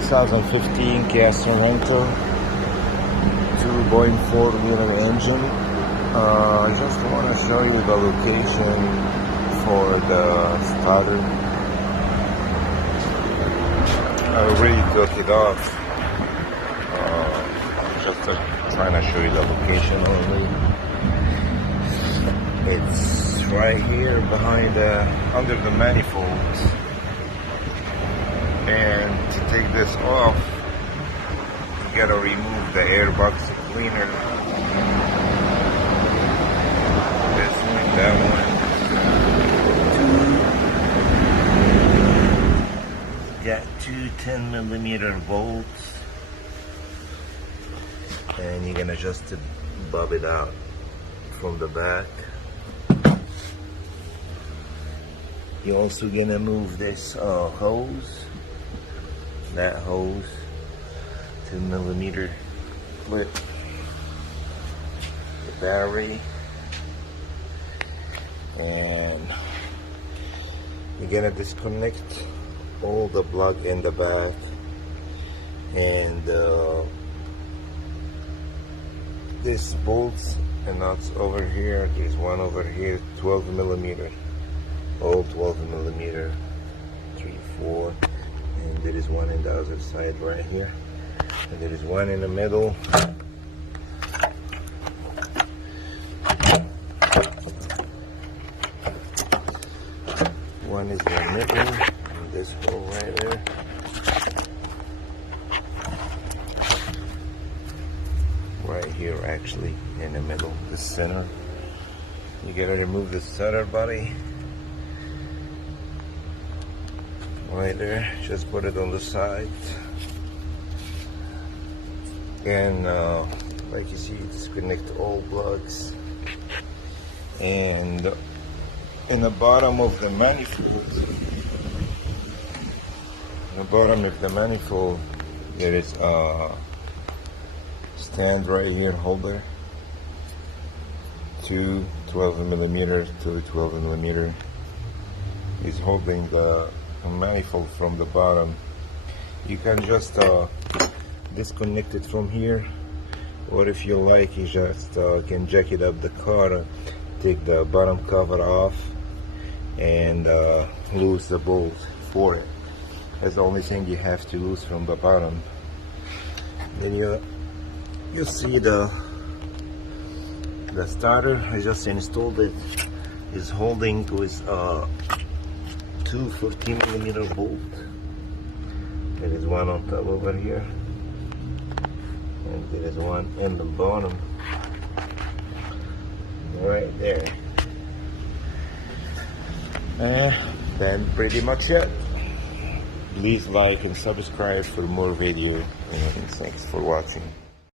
2015 Kia Sorento 2.4L engine. I just want to show you the location for the starter. I already took it off. Just trying to show you the location only. It's right here behind under the manifold. And to take this off, you gotta remove the airbox cleaner. This one, that one. Got two 10mm bolts, and you're gonna just bob it out from the back. You're also gonna move this hose. That hose, 2mm clip, the battery, and you're gonna disconnect all the plug in the back, and this bolts and nuts over here. There's one over here, 12mm, all 12mm, 3, 4. And there is one in the other side right here, and there is one in the middle. One is in the middle, and this hole right there. Right here, actually, in the middle, the center. You gotta remove the center body. Right there, just put it on the side, and like you see, disconnect all plugs, and in the bottom of the manifold, there is a stand right here, holder, two 12mm, two 12mm is holding the manifold from the bottom. You can just disconnect it from here, or if you like, you just can jack it up the car, take the bottom cover off, and loose the bolt for it. That's the only thing you have to lose from the bottom. Then you see the starter. I just installed it. Is holding with two 14mm bolt. There is one on top over here, and there is one in the bottom right there. Then pretty much it. Please like and subscribe for more video, and thanks for watching.